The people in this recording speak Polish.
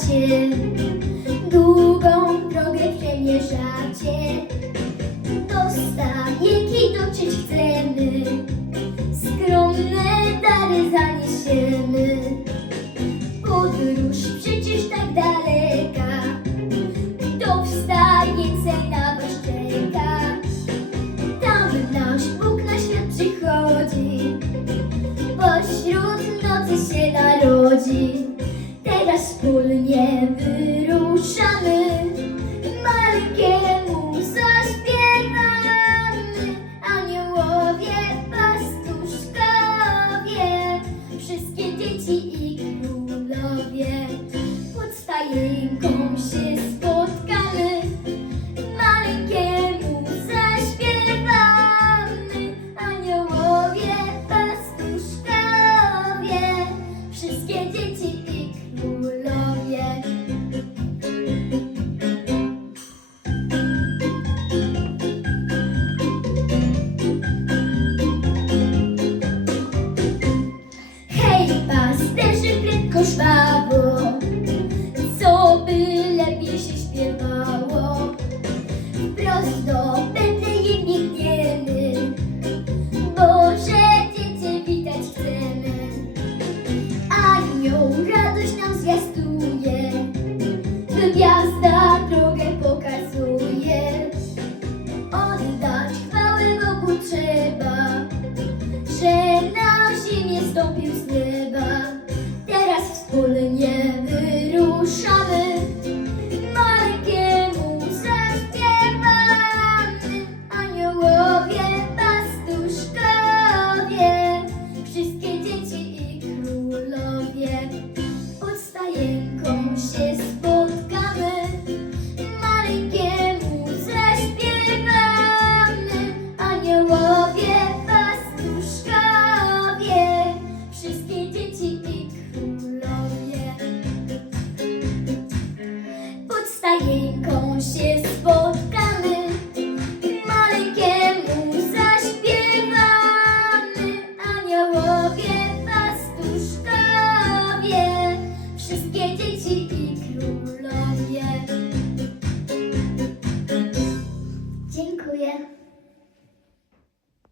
macie, długą drogę przemierzacie. Do stajenki dotrzeć chcemy, skromne dary zaniesiemy. Podróż przecież tak daleka, to wstajece na was czeka. Tam nasz Bóg na świat przychodzi, pośród nocy się narodzi. Teraz wspólnie wyruszamy, lepiej się śpiewało. Wprost do Betlejem biegniemy, Boże Dziecię witać chcemy. Anioł radość nam zwiastuje, gwiazda drogę pokazuje. Oddać chwałę Bogu trzeba, że na ziemię stąpił z nieba. Teraz wspólnie wyruszamy. say